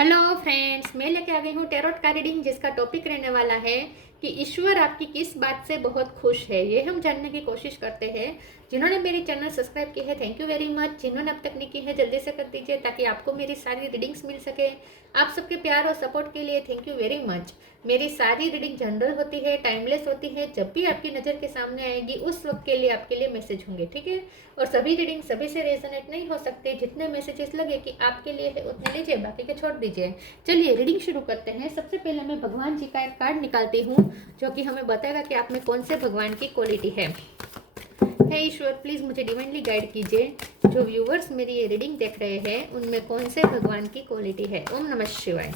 Hello friends, मैं लेके आ गई हूँ टेरोट का रीडिंग, जिसका टॉपिक रहने वाला है कि ईश्वर आपकी किस बात से बहुत खुश है। ये हम जानने की कोशिश करते हैं। जिन्होंने मेरी चैनल सब्सक्राइब की है, थैंक यू वेरी मच। जिन्होंने अब तक नहीं की है, जल्दी से कर दीजिए ताकि आपको मेरी सारी रीडिंग्स मिल सके। आप सबके प्यार और सपोर्ट के लिए थैंक यू वेरी मच। मेरी सारी रीडिंग जनरल होती है, टाइमलेस होती है। जब भी आपकी नज़र के सामने आएगी उस वक्त के लिए आपके लिए मैसेज होंगे, ठीक है। और सभी रीडिंग सभी से रेजोनेट नहीं हो सकते। जितने मैसेजेस लगे कि आपके लिए है उतने लीजिए, बाकी के छोड़ दीजिए। चलिए रीडिंग शुरू करते हैं। सबसे पहले मैं भगवान जी का एक कार्ड निकालती हूँ, जो कि हमें बताएगा कि आप में कौन से भगवान की क्वालिटी है। हे ईश्वर, प्लीज मुझे डिवाइनली गाइड कीजिए। जो व्यूवर्स मेरी ये रीडिंग देख रहे हैं उनमें कौन से भगवान की क्वालिटी है। ओम नमः शिवाय।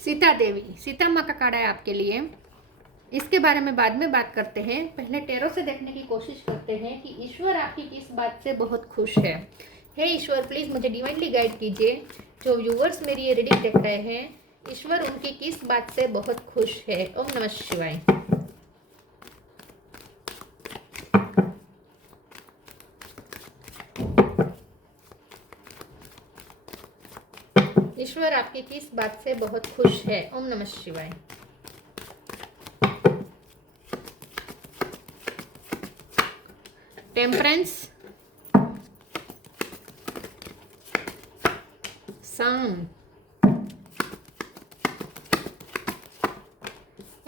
सीता देवी, सीता माँ का कार्ड है आपके लिए। इसके बारे में बाद में बात करते हैं। पहले टेरो से देखने की कोशिश करते हैं कि ईश्वर आपकी किस बात से बहुत खुश है। हे ईश्वर, प्लीज मुझे डिवाइनली गाइड कीजिए। जो व्यूवर्स मेरी ये रीडिंग देख रहे हैं, ईश्वर उनकी किस बात से बहुत खुश है। ओम नमः शिवाय। ईश्वर आपकी किस बात से बहुत खुश है। ओम नमः शिवाय। टेम्परेंस, सन,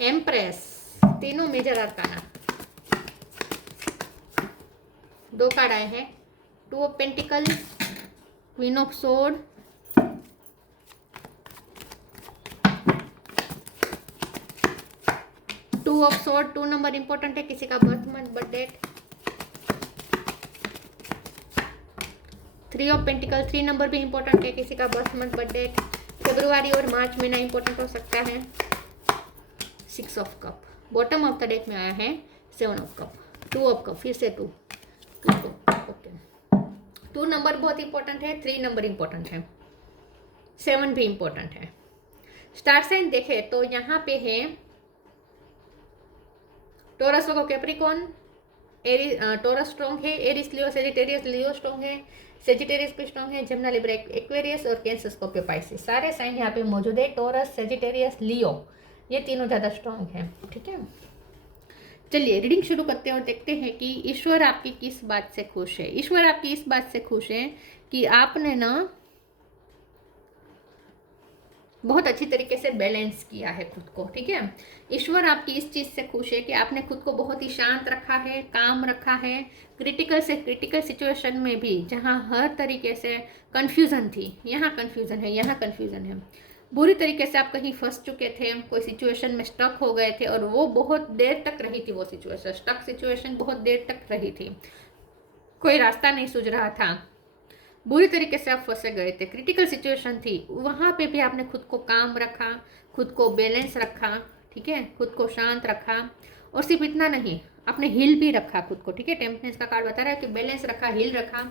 एम्प्रेस, तीनों मेजर आर्काना। दो कार्ड आए हैं, two of pentacle, queen of sword, two of sword. 2 number important है, किसी का birth month birth date. 3 of pentacle, 3 number भी इंपॉर्टेंट है, किसी का बर्थ मंथ बर्थ डेट। फरवरी और मार्च महीना इंपॉर्टेंट हो सकता है। 6 of cup, bottom of the deck में आया है 7 ऑफ कप, 2 ऑफ कप, फिर से 2 ओके। 2 नंबर बहुत इंपॉर्टेंट है, 3 नंबर इंपॉर्टेंट है, 7 भी इंपॉर्टेंट है। स्टार साइन देखे तो यहाँ पे है टोरस को कैप्रिकॉन, टोरस स्ट्रॉन्ग है, एरिस लियो सेजिटेरियस लियो स्ट्रॉन्ग है, सेजिटेरियस भी स्ट्रॉन्ग है, जमुना लिब्रा एक्वेरियस और कैंसर स्कॉर्पियो पाइसिस, सारे साइन यहाँ पे मौजूद है। टोरस, सेजिटेरियस, लियो, ये तीनों ज़्यादा स्ट्रॉन्ग है, ठीक है। चलिए रीडिंग शुरू करते हैं और देखते हैं कि ईश्वर आपकी किस बात से खुश है। ईश्वर आपकी इस बात से खुश है कि आपने ना बहुत अच्छी तरीके से बैलेंस किया है खुद को, ठीक है। ईश्वर आपकी इस चीज़ से खुश है कि आपने खुद को बहुत ही शांत रखा है, काम रखा है। क्रिटिकल से क्रिटिकल सिचुएशन में भी, जहाँ हर तरीके से कंफ्यूजन थी, यहाँ कंफ्यूजन है, यहाँ कंफ्यूजन है। बुरी तरीके से आप कहीं फंस चुके थे, कोई सिचुएशन में स्टक हो गए थे और वो बहुत देर तक रही थी। वो सिचुएशन, स्टक सिचुएशन बहुत देर तक रही थी, कोई रास्ता नहीं सूझ रहा था, बुरी तरीके से आप फंसे गए थे, क्रिटिकल सिचुएशन थी। वहाँ पे भी आपने खुद को काम रखा, खुद को बैलेंस रखा, ठीक है, खुद को शांत रखा। और सिर्फ इतना नहीं, आपने हील भी रखा खुद को, ठीक है। टेम्परेंस का कार्ड बता रहा है कि बैलेंस रखा, हील रखा।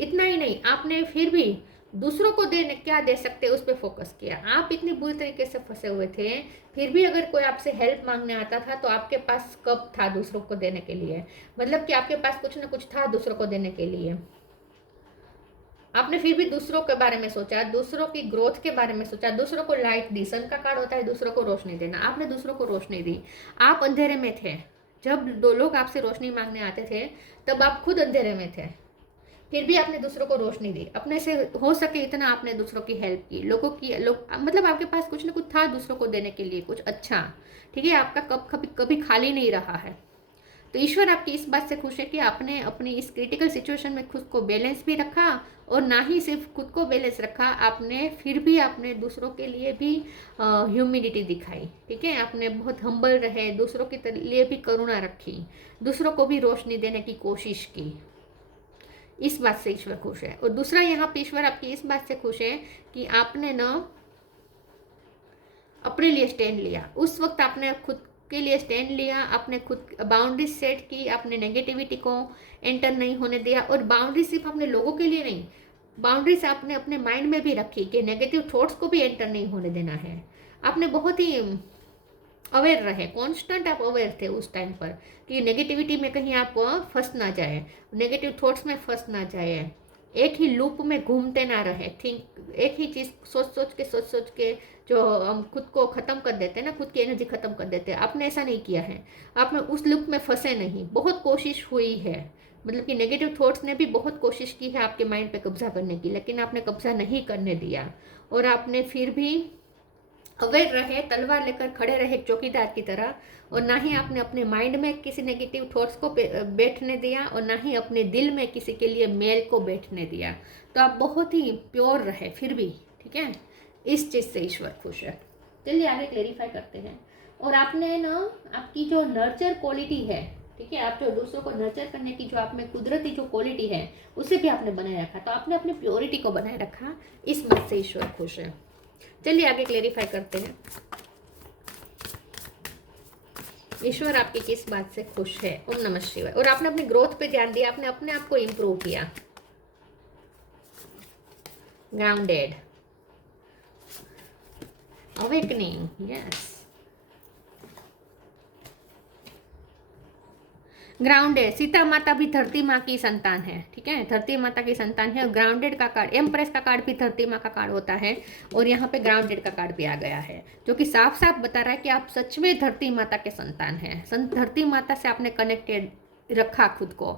इतना ही नहीं, आपने फिर भी दूसरों को देने क्या दे सकते उस पर फोकस किया। आप इतनी बुरी तरीके से फंसे हुए थे, फिर भी अगर कोई आपसे हेल्प मांगने आता था तो आपके पास कब था दूसरों को देने के लिए, मतलब कि आपके पास कुछ ना कुछ था दूसरों को देने के लिए। आपने फिर भी दूसरों के बारे में सोचा, दूसरों की ग्रोथ के बारे में सोचा, दूसरों को लाइट दी। सन का कार्ड होता है दूसरों को रोशनी देना। आपने दूसरों को रोशनी दी। आप अंधेरे में थे, जब दो लोग आपसे रोशनी मांगने आते थे तब आप खुद अंधेरे में थे, फिर भी आपने दूसरों को रोशनी दी। अपने से हो सके इतना आपने दूसरों की हेल्प की, लोग मतलब आपके पास कुछ ना कुछ था दूसरों को देने के लिए, कुछ अच्छा, ठीक है। आपका कप कभी कभी खाली नहीं रहा है। तो ईश्वर आपकी इस बात से खुश है कि आपने अपनी इस क्रिटिकल सिचुएशन में खुद को बैलेंस भी रखा, और ना ही सिर्फ खुद को बैलेंस रखा, आपने फिर भी आपने दूसरों के लिए भी ह्यूमिलिटी दिखाई, ठीक है। आपने बहुत हम्बल रहे, दूसरों के लिए भी करुणा रखी, दूसरों को भी रोशनी देने की कोशिश की। इस बात से ईश्वर खुश है। और दूसरा यहाँ पे ईश्वर आपकी इस बात से खुश है कि आपने ना अपने लिए स्टैंड लिया। उस वक्त आपने खुद के लिए स्टैंड लिया, आपने खुद बाउंड्री सेट की, आपने नेगेटिविटी को एंटर नहीं होने दिया। और बाउंड्री सिर्फ अपने लोगों के लिए नहीं, बाउंड्रीज आपने अपने माइंड में भी रखी कि नेगेटिव थॉट्स को भी एंटर नहीं होने देना है। आपने बहुत ही अवेयर रहे, कांस्टेंट आप अवेयर थे उस टाइम पर कि नेगेटिविटी में कहीं आप फंस ना जाए, नेगेटिव थॉट्स में फंस ना जाए, एक ही लूप में घूमते ना रहे, थिंक एक ही चीज़ सोच सोच के जो हम खुद को ख़त्म कर देते हैं ना, खुद की एनर्जी ख़त्म कर देते हैं। आपने ऐसा नहीं किया है, आपने उस लूप में फंसे नहीं। बहुत कोशिश हुई है, मतलब कि नेगेटिव थॉट्स ने भी बहुत कोशिश की है आपके माइंड पे कब्जा करने की, लेकिन आपने कब्जा नहीं करने दिया और आपने फिर भी अवेयर रहे, तलवार लेकर खड़े रहे एक चौकीदार की तरह, और ना ही आपने अपने माइंड में किसी नेगेटिव थॉट्स को बैठने दिया और ना ही अपने दिल में किसी के लिए मेल को बैठने दिया। तो आप बहुत ही प्योर रहे फिर भी, ठीक है। इस चीज़ से ईश्वर खुश है। चलिए आगे क्लेरिफाई करते हैं। और आपने ना आपकी जो नर्चर क्वालिटी है, ठीक है, आप जो दूसरों को नर्चर करने की जो आप में कुदरती जो क्वालिटी है उसे भी आपने बनाए रखा। तो आपने अपनी प्योरिटी को बनाए रखा, इस बात से ईश्वर खुश है। चलिए आगे क्लेरिफाई करते हैं, ईश्वर आपकी किस बात से खुश है। ओम नमः शिवाय। और आपने अपनी ग्रोथ पे ध्यान दिया, आपने अपने आप को इम्प्रूव किया। Grounded, awakening, yes, grounded. Sita माता भी धरती माँ की संतान है, ठीक है, धरती माता की संतान है। और ग्राउंडेड का कार्ड, एम्प्रेस का कार्ड भी धरती माँ का कार्ड होता है, और यहाँ पे ग्राउंडेड का कार्ड भी आ गया है, जो कि साफ साफ बता रहा है कि आप सच में धरती माता के संतान हैं। धरती माता से आपने कनेक्टेड रखा खुद को।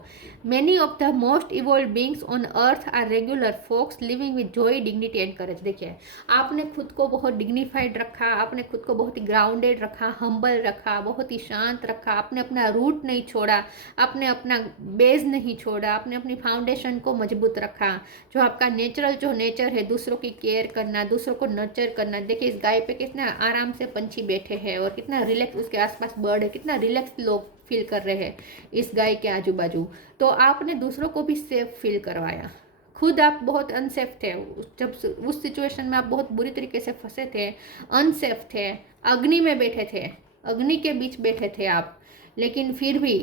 Many of the most evolve beings on earth are regular folks living with joy, dignity and courage. देखिए, आपने खुद को बहुत डिग्निफाइड रखा, आपने खुद को बहुत ही ग्राउंडेड रखा, हम्बल रखा, बहुत ही शांत रखा। आपने अपना रूट नहीं छोड़ा, आपने अपना बेस नहीं छोड़ा, आपने अपनी फाउंडेशन को मजबूत रखा। जो आपका नेचुरल जो नेचर है, दूसरों की केयर करना, दूसरों को नर्चर करना। देखिए इस गाय पे कितना आराम से पंछी बैठे हैं और कितना रिलैक्स, उसके आसपास बर्ड है, कितना रिलैक्स लोग फील कर रहे हैं इस गाय के आजू बाजू। तो आपने दूसरों को भी सेफ फील करवाया। खुद आप बहुत अनसेफ थे, जब उस सिचुएशन में आप बहुत बुरी तरीके से फंसे थे, अनसेफ थे, अग्नि में बैठे थे, अग्नि के बीच बैठे थे आप, लेकिन फिर भी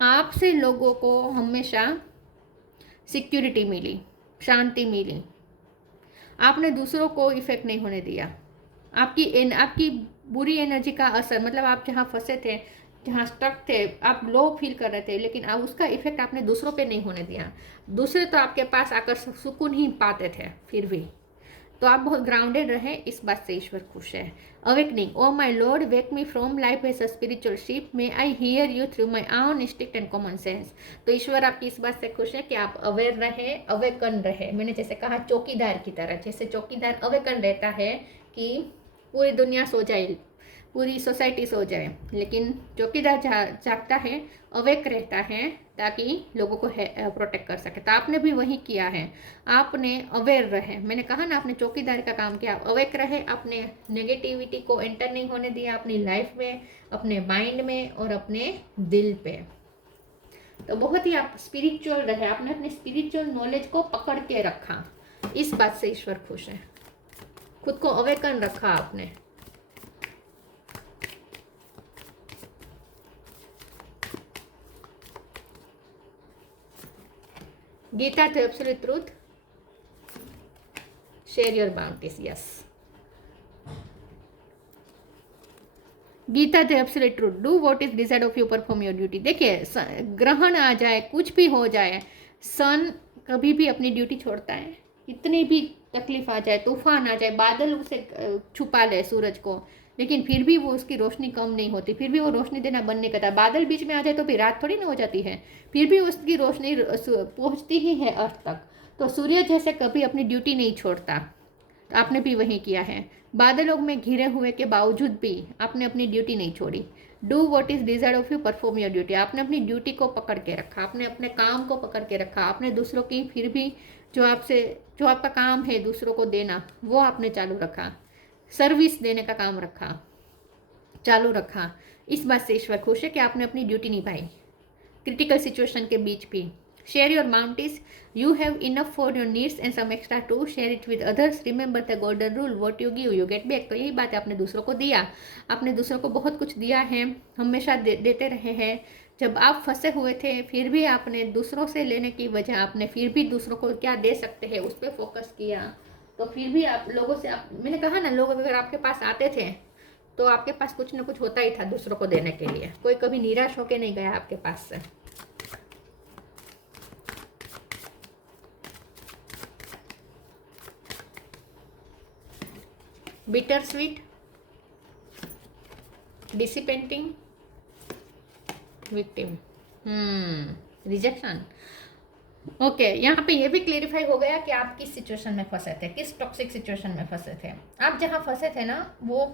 आपसे लोगों को हमेशा सिक्योरिटी मिली, शांति मिली। आपने दूसरों को इफेक्ट नहीं होने दिया। आपकी बुरी एनर्जी का असर, मतलब आप जहाँ फंसे थे, जहाँ स्टक थे, आप लो फील कर रहे थे, लेकिन अब उसका इफेक्ट आपने दूसरों पे नहीं होने दिया। दूसरे तो आपके पास आकर सुकून ही पाते थे फिर भी। तो आप बहुत ग्राउंडेड रहे, इस बात से ईश्वर खुश है। Awakening, oh my lord wake me from life as a spiritual ship, may I hear you through my own instinct and common sense. तो ईश्वर आपकी इस बात से खुश है कि आप अवेयर रहे, अवेकन रहे। मैंने जैसे कहा चौकीदार की तरह, जैसे चौकीदार अवेकन रहता है कि पूरी दुनिया सो जाए, पूरी सोसाइटी सो जाए, लेकिन चौकीदार जागता है, अवेक रहता है, ताकि लोगों को प्रोटेक्ट कर सके। तो आपने भी वही किया है, आपने अवेयर रहे। मैंने कहा ना, आपने चौकीदार का काम किया, अवेक रहे, आपने नेगेटिविटी को एंटर नहीं होने दिया अपनी लाइफ में, अपने माइंड में और अपने दिल पे। तो बहुत ही आप स्पिरिचुअल रहे, आपने अपने स्पिरिचुअल नॉलेज को पकड़ के रखा, इस बात से ईश्वर खुश है। खुद को अवेकन रखा आपने। Gita to absolute truth, share your bounties, yes. Gita to absolute truth, do what is desired of you, perform your duty। देखिए ग्रहण आ जाए, कुछ भी हो जाए, सन कभी भी अपनी ड्यूटी छोड़ता है। इतनी भी तकलीफ आ जाए, तूफान आ जाए, बादल उसे छुपा ले सूरज को, लेकिन फिर भी वो उसकी रोशनी कम नहीं होती, फिर भी वो रोशनी देना बंद नहीं करता। बादल बीच में आ जाए तो फिर रात थोड़ी ना हो जाती है, फिर भी उसकी रोशनी पहुंचती ही है अर्थ तक। तो सूर्य जैसे कभी अपनी ड्यूटी नहीं छोड़ता, तो आपने भी वही किया है। बादलों में घिरे हुए के बावजूद भी आपने अपनी ड्यूटी नहीं छोड़ी। Do what is desired of you, perform your duty. आपने अपनी ड्यूटी को पकड़ के रखा, आपने अपने काम को पकड़ के रखा, आपने दूसरों की फिर भी जो आपका काम है दूसरों को देना, वो आपने चालू रखा, सर्विस देने का काम चालू रखा। इस बात से ईश्वर खुश है कि आपने अपनी ड्यूटी निभाई क्रिटिकल सिचुएशन के बीच भी। Share your bounties, you have enough for your needs and some extra to share it with others, remember the golden rule, what you give you get back. तो यही बात है, आपने दूसरों को दिया, आपने दूसरों को बहुत कुछ दिया है, हमेशा देते रहे हैं। जब आप फंसे हुए थे फिर भी आपने दूसरों से लेने की वजह, आपने फिर भी दूसरों को क्या दे सकते हैं उस पर फोकस किया। तो फिर भी आप लोगों से, मैंने कहा ना, लोग अगर आपके पास आते थे तो आपके पास कुछ ना कुछ होता ही था दूसरों को देने के लिए। कोई कभी निराश होके नहीं गया आपके पास से। Bitter sweet, disappointing, victim, rejection. Okay, यहाँ पे ये भी क्लेरिफाई हो गया कि आप किस सिचुएशन में फंसे थे, किस टॉक्सिक सिचुएशन में फंसे थे। आप जहाँ फंसे थे ना, वो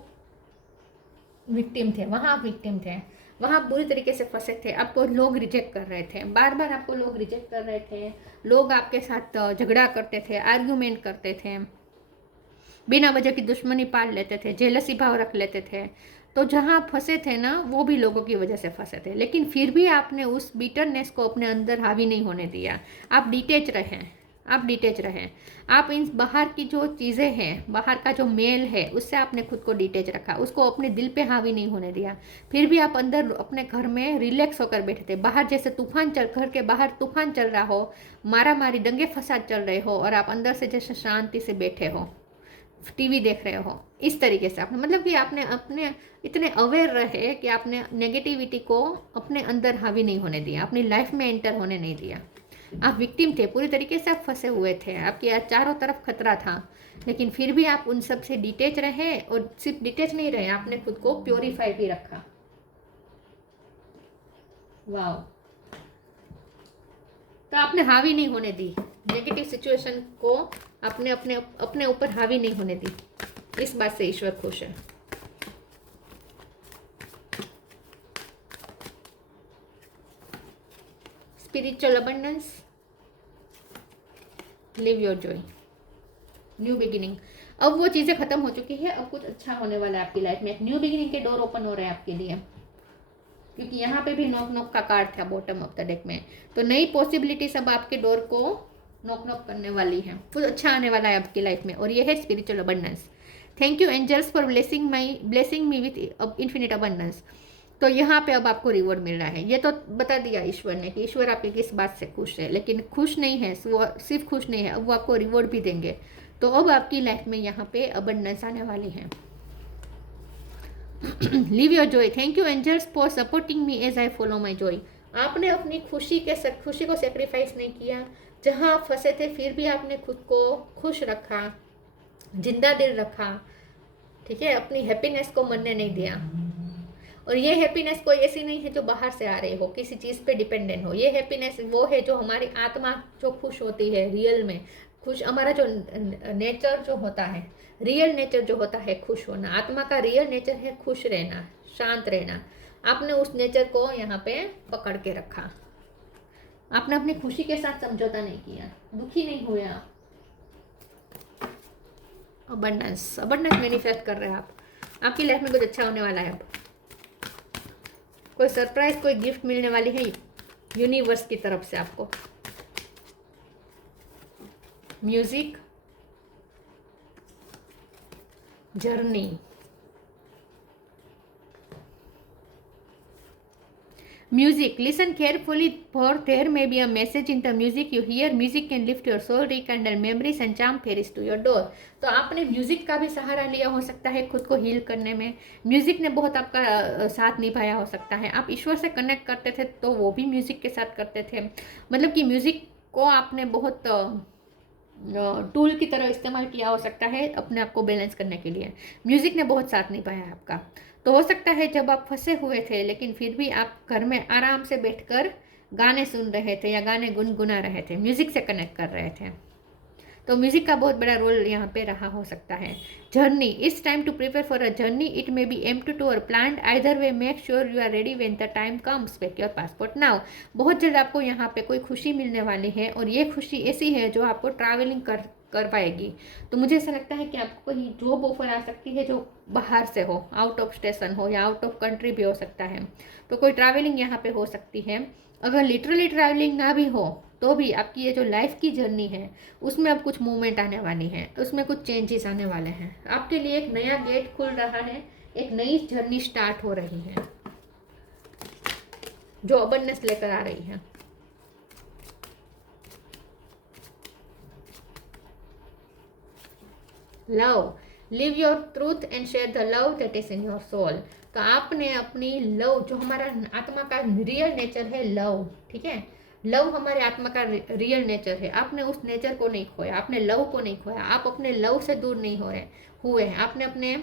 विक्टिम थे, वहाँ आप विक्टिम थे, वहाँ बुरी तरीके से फंसे थे। आपको लोग रिजेक्ट कर रहे थे, बार बार आपको लोग रिजेक्ट कर रहे थे, लोग आपके साथ झगड़ा करते थे, आर्ग्यूमेंट करते थे, बिना वजह की दुश्मनी पाल लेते थे, जेलसी भाव रख लेते थे। तो जहाँ आप फंसे थे ना, वो भी लोगों की वजह से फंसे थे, लेकिन फिर भी आपने उस बिटरनेस को अपने अंदर हावी नहीं होने दिया। आप डिटेच रहे, आप डिटेच रहे। आप इन बाहर की जो चीज़ें हैं, बाहर का जो मेल है, उससे आपने खुद को डिटेच रखा, उसको अपने दिल पे हावी नहीं होने दिया। फिर भी आप अंदर अपने घर में रिलैक्स होकर बैठे थे। बाहर जैसे तूफान चल, घर के बाहर तूफान चल रहा हो, मारा मारी दंगे फसाद चल रहे हो, और आप अंदर से जैसे शांति से बैठे हो, टीवी देख रहे हो। इस तरीके से आपने, मतलब कि आपने अपने इतने अवेयर रहे कि आपने नेगेटिविटी को अपने अंदर हावी नहीं होने दिया, अपनी लाइफ में एंटर होने नहीं दिया। आप विक्टिम थे, पूरी तरीके से आप फंसे हुए थे, आपके चारों तरफ खतरा था, लेकिन फिर भी आप उन सब से डिटेच रहे। और सिर्फ डिटेच नहीं रहे, आपने खुद को प्योरीफाई भी रखा। वाह! तो आपने हावी नहीं होने दी नेगेटिव सिचुएशन को, आपने अपने अपने ऊपर हावी नहीं होने दी। इस बात से ईश्वर खुश है। Spiritual abundance, live your Joy, new beginning. अब वो चीज़ें खत्म हो चुकी है, अब कुछ अच्छा होने वाला है आपकी लाइफ में। एक न्यू बिगिनिंग के डोर ओपन हो रहे हैं आपके लिए, क्योंकि यहाँ पे भी नॉक नॉक का कार्ड था बॉटम ऑफ द डेक में। तो नई पॉसिबिलिटी सब आपके डोर को नॉक नॉक करने वाली है, कुछ अच्छा आने वाला है आपकी लाइफ में, और ये है spiritual abundance. Thank you angels for blessing me with infinite abundance. तो यहाँ पे अब आपको रिवॉर्ड मिल रहा है। ये तो बता दिया ईश्वर ने कि ईश्वर आपकी किस बात से खुश है, लेकिन खुश नहीं है वो, सिर्फ खुश नहीं है, अब वो आपको रिवॉर्ड भी देंगे। तो अब आपकी लाइफ में यहाँ पे अबंडेंस आने वाली है। Live your joy. Thank you angels for supporting me as I follow my joy. आपने अपनी खुशी को सेक्रीफाइस नहीं किया। जहाँ आप फंसे थे, फिर भी आपने खुद को खुश रखा, जिंदा दिल रखा, ठीक है, अपनी हैप्पीनेस को मरने नहीं दिया। और ये हैप्पीनेस कोई ऐसी नहीं है जो बाहर से आ रही हो, किसी चीज़ पे डिपेंडेंट हो। ये हैप्पीनेस वो है जो हमारी आत्मा जो खुश होती है, रियल में खुश। हमारा जो नेचर जो होता है, रियल नेचर जो होता है खुश होना, आत्मा का रियल नेचर है खुश रहना, शांत रहना। आपने उस नेचर को यहाँ पे पकड़ के रखा। आपने अपनी खुशी के साथ समझौता नहीं किया, दुखी नहीं हुए आप। अबंडेंस मैनिफेस्ट कर रहे हैं आप। आपकी लाइफ में कुछ अच्छा होने वाला है। अब कोई सरप्राइज, कोई गिफ्ट मिलने वाली है यूनिवर्स की तरफ से आपको। Music, journey, music. Listen carefully, for there may be a message in the music you hear. Music can lift your soul, rekindle memories and charm fairies to your door. तो आपने music का भी सहारा लिया हो सकता है खुद को हील करने में। म्यूज़िक ने बहुत आपका साथ निभाया हो सकता है। आप ईश्वर से कनेक्ट करते थे तो वो भी म्यूज़िक के साथ करते थे। मतलब कि म्यूज़िक को आपने बहुत टूल की तरह इस्तेमाल किया हो सकता है अपने आप को बैलेंस करने के लिए। म्यूज़िक ने बहुत साथ निभाया आपका। तो हो सकता है जब आप फंसे हुए थे, लेकिन फिर भी आप घर में आराम से बैठकर गाने सुन रहे थे या गाने गुनगुना रहे थे, म्यूज़िक से कनेक्ट कर रहे थे। तो म्यूज़िक का बहुत बड़ा रोल यहाँ पे रहा हो सकता है। Journey, it's time to prepare for a journey. It may be impromptu or planned, either way make sure you are ready when the time comes, pack your passport now. बहुत जल्द आपको यहाँ पे कोई खुशी मिलने वाली है, और ये खुशी ऐसी है जो आपको ट्रैवलिंग कर पाएगी। तो मुझे ऐसा लगता है कि आपको कहीं जॉब ऑफर आ सकती है जो बाहर से हो, आउट ऑफ स्टेशन हो या आउट ऑफ कंट्री भी हो सकता है। तो कोई ट्रैवलिंग यहाँ पे हो सकती है। अगर लिटरली ट्रैवलिंग ना भी हो तो भी आपकी ये जो लाइफ की जर्नी है उसमें अब कुछ मूवमेंट आने वाली है, उसमें कुछ चेंजेस आने वाले हैं। आपके लिए एक नया गेट खुल रहा है, एक नई जर्नी स्टार्ट हो रही है जो अबंडेंस लेकर आ रही है। Love, live your truth and share the love that is in your soul. तो आपने अपनी लव, जो हमारा आत्मा का रियल नेचर है लव, ठीक है, लव हमारे आत्मा का रियल नेचर है, आपने उस नेचर को नहीं खोया, आपने लव को नहीं खोया, आप अपने लव से दूर नहीं हुए, आपने अपने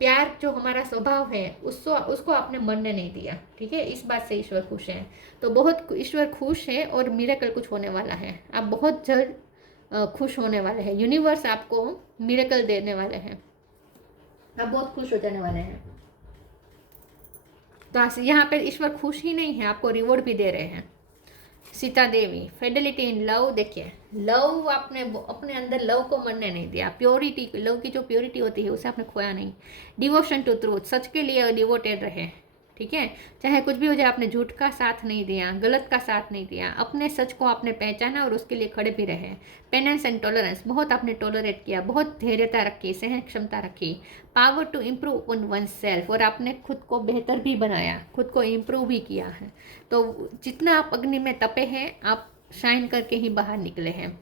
प्यार जो हमारा स्वभाव है उसको आपने मरने नहीं दिया, ठीक है। इस बात से ईश्वर खुश है। तो बहुत ईश्वर खुश है और मिरेकल कुछ होने वाला है, आप बहुत जल्द खुश होने वाले हैं। यूनिवर्स आपको मिरेकल देने वाले हैं, आप बहुत खुश हो जाने वाले हैं। तो यहाँ पे ईश्वर खुश ही नहीं है, आपको रिवॉर्ड भी दे रहे हैं। Sita Devi, Fidelity in love, देखिए लव, आपने अपने अंदर लव को मरने नहीं दिया, प्योरिटी, लव की जो प्योरिटी होती है उसे आपने खोया नहीं। डिवोशन टू ट्रूथ, सच के लिए डिवोटेड रहे, ठीक है, चाहे कुछ भी हो जाए, आपने झूठ का साथ नहीं दिया, गलत का साथ नहीं दिया, अपने सच को आपने पहचाना और उसके लिए खड़े भी रहे। पेनेंस एंड टॉलरेंस, बहुत आपने टॉलरेट किया, बहुत धैर्यता रखी, सहन क्षमता रखी। Power to improve on oneself, और आपने खुद को बेहतर भी बनाया, खुद को इम्प्रूव भी किया है। तो जितना आप अग्नि में तपे हैं, आप शाइन करके ही बाहर निकले हैं।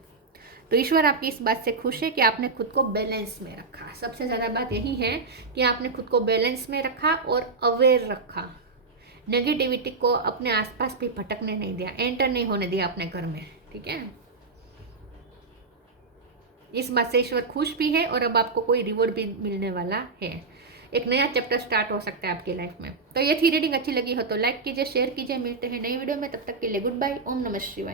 तो ईश्वर आपकी इस बात से खुश है कि आपने खुद को बैलेंस में रखा। सबसे ज़्यादा बात यही है कि आपने खुद को बैलेंस में रखा और अवेयर रखा, नेगेटिविटी को अपने आसपास भी भटकने नहीं दिया, एंटर नहीं होने दिया अपने घर में, ठीक है। इस बात से ईश्वर खुश भी है और अब आपको कोई रिवॉर्ड भी मिलने वाला है, एक नया चैप्टर स्टार्ट हो सकता है आपकी लाइफ में। तो ये थी रीडिंग, अच्छी लगी हो तो लाइक कीजिए, शेयर कीजिए। मिलते हैं नई वीडियो में, तब तक के लिए गुड बाय, ओम नमः शिवाय।